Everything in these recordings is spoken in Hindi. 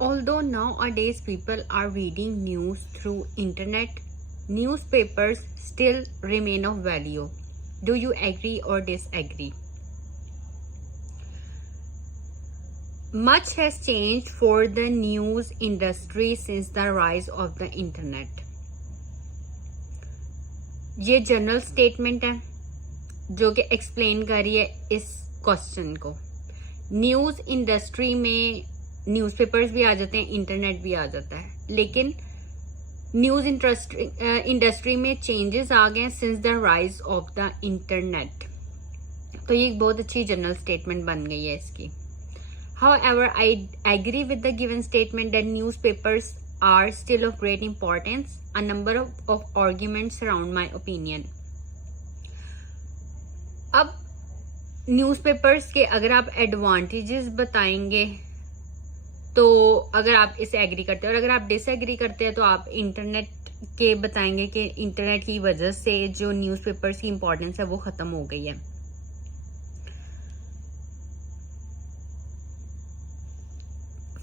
Although nowadays people are reading news through internet, newspapers still remain of value. Do you agree or disagree? Much has changed for the news industry since the rise of the internet. ये जनरल स्टेटमेंट है जो कि एक्सप्लेन कर रही है इस क्वेश्चन को. न्यूज़ इंडस्ट्री में न्यूज़पेपर्स भी आ जाते हैं, इंटरनेट भी आ जाता है, लेकिन न्यूज़ इंडस्ट्री में चेंजेस आ गए since the rise of the internet. तो ये एक बहुत अच्छी जनरल स्टेटमेंट बन गई है इसकी. However, I agree with the given statement that newspapers are still of great importance. A number of arguments surround my opinion. अब न्यूज़पेपर्स के अगर आप एडवांटेजेस बताएंगे तो अगर आप इसे एग्री करते हैं, और अगर आप डिसएग्री करते हैं तो आप इंटरनेट के बताएंगे कि इंटरनेट की वजह से जो न्यूज़पेपर्स की इंपॉर्टेंस है वो ख़त्म हो गई है.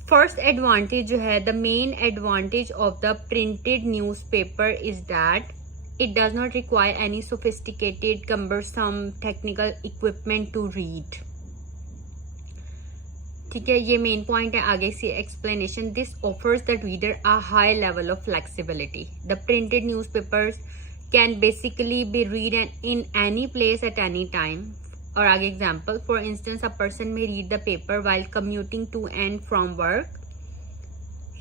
फर्स्ट एडवांटेज जो है, the main advantage of the printed newspaper is that it does not require any sophisticated, cumbersome technical equipment to read. ठीक है, ये मेन पॉइंट है. आगे से explanation. This offers the reader a high level of flexibility. The printed newspapers can basically be read in any place at any time. और आगे example, for instance, a person may read the paper while commuting to and from work.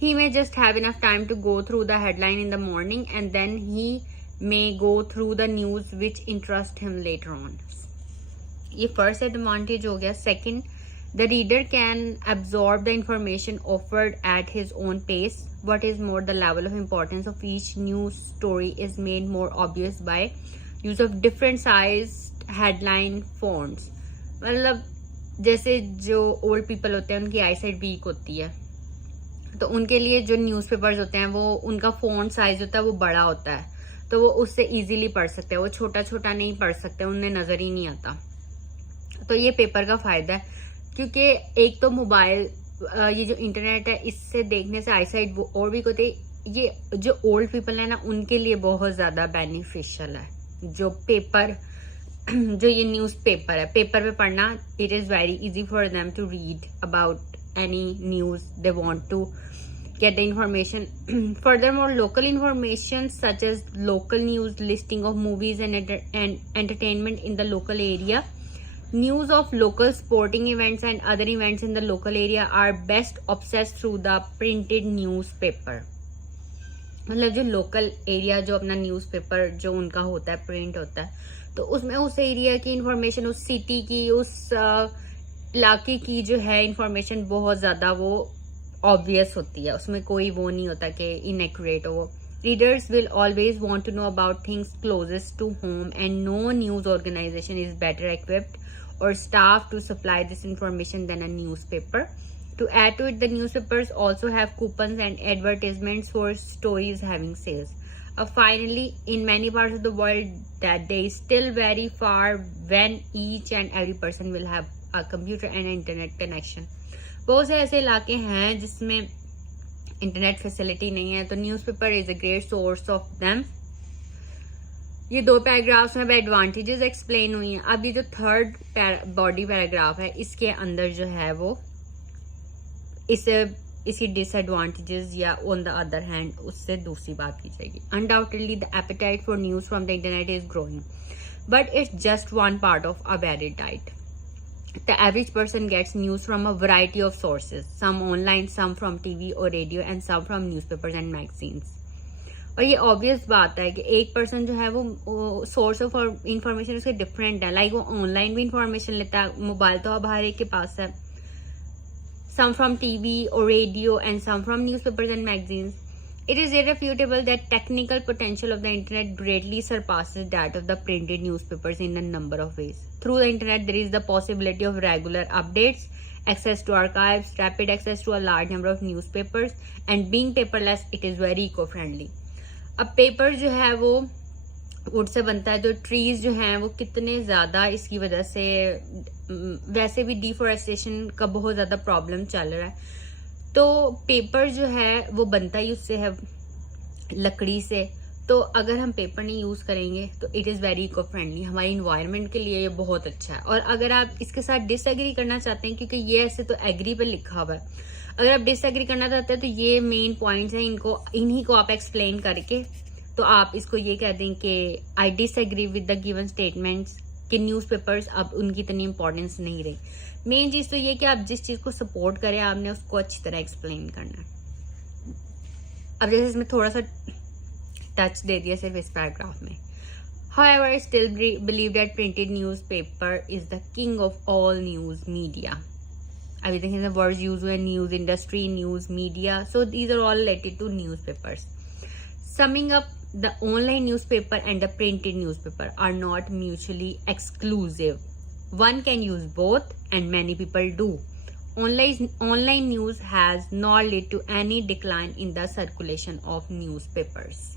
He may just have enough time to go through the headline in the morning and then he may go through the news which interest him later on. ये first advantage हो गया. Second, the reader can absorb the information offered at his own pace. What is more, the level of importance of each news story is made more obvious by use of different sized headline fonts. मतलब जैसे जो ओल्ड पीपल होते हैं उनकी आई साइट वीक होती है, तो उनके लिए जो न्यूज़पेपर्स होते हैं वो उनका फॉन्ट साइज होता है वो बड़ा होता है, तो वो उससे इजीली पढ़ सकते हैं. वो छोटा छोटा नहीं पढ़ सकते, उन्हें नज़र ही नहीं आता. तो ये पेपर का फ़ायदा है, क्योंकि एक तो मोबाइल, ये जो इंटरनेट है इससे देखने से आई साइट वो और वीक होती है. ये जो ओल्ड पीपल है ना उनके लिए बहुत ज़्यादा बेनिफिशियल है. जो पेपर, जो ये न्यूज़पेपर है, पेपर पे पढ़ना, it is very easy for them to read about any news they want to get the information. Furthermore, local information such as local news, listing of movies and entertainment in the local area, news of local sporting events and other events in the local area are best accessed through the printed newspaper. मतलब जो लोकल एरिया, जो अपना न्यूज़पेपर जो उनका होता है, प्रिंट होता है, तो उसमें उस एरिया की इंफॉर्मेशन, उस सिटी की, उस इलाके की जो है इंफॉर्मेशन बहुत ज़्यादा वो ऑब्वियस होती है. उसमें कोई वो नहीं होता कि इनएक्यूरेट हो. Readers will always want to know about things closest to home and no news organization is better equipped or staff to supply this information than a newspaper. To add to it, the newspapers also have coupons and advertisements for stories having sales. Finally, in many parts of the world, that they is still very far when each and every person will have a computer and internet connection. बहुत से ऐसे इलाके हैं जिसमें इंटरनेट फैसिलिटी नहीं है, तो newspaper is a great source of them. ये दो पैराग्राफ्स में एडवांटेजेस एक्सप्लेन हुई हैं. अब ये जो थर्ड बॉडी पैराग्राफ है इसके अंदर जो है वो इसी डिसएडवांटेजेस या ऑन द अदर हैंड उससे दूसरी बात की जाएगी. Undoubtedly the apatite for news from the internet is growing, but it's just one part of a varied diet. The average person gets news from a variety of sources, some online, some from TV or radio, and some from newspapers and magazines. और ये ऑब्वियस बात है कि एक पर्सन जो है वो सोर्स ऑफ इंफॉर्मेशन उसके डिफरेंट है. लाइक वो ऑनलाइन भी इंफॉर्मेशन लेता है, मोबाइल तो अब हर एक के पास है. Some from TV or radio and some from newspapers and magazines. It is irrefutable that technical potential of the internet greatly surpasses that of the printed newspapers in a number of ways. Through the internet, there is the possibility of regular updates, access to archives, rapid access to a large number of newspapers, and being paperless, it is very eco-friendly. अब पेपर जो है वो वुड से बनता है. जो ट्रीज जो हैं वो कितने ज़्यादा इसकी वजह से, वैसे भी डिफॉरेस्टेशन का बहुत ज़्यादा प्रॉब्लम चल रहा है, तो पेपर जो है वो बनता ही उससे है, लकड़ी से। तो अगर हम पेपर नहीं यूज़ करेंगे तो it is very eco friendly, हमारी इन्वायरमेंट के लिए ये बहुत अच्छा है। और अगर आप इसके साथ डिसएग्री करना चाहते हैं, क्योंकि ये ऐसे तो एग्री पे लिखा हुआ है, अगर आप डिसएग्री करना चाहते हैं तो ये मेन पॉइंट्स हैं, इन्हीं को आप एक्सप्लेन करके तो आप इसको ये कह दें कि I disagree with the given statements, कि न्यूज़पेपर्स अब उनकी इतनी इंपॉर्टेंस नहीं रही। मेन चीज़ तो ये कि आप जिस चीज़ को सपोर्ट करें आपने उसको अच्छी तरह एक्सप्लेन करना है। अब जैसे इसमें थोड़ा सा टच दे दिया सिर्फ इस पैराग्राफ में। However, I still believe that printed newspaper is the king of all news media. अभी देखें वर्ड्स यूज हुए, news industry, news media, so these are all related to newspapers. Summing up, the online newspaper and the printed newspaper are not mutually exclusive. One can use both and many people do. Online news has not led to any decline in the circulation of newspapers.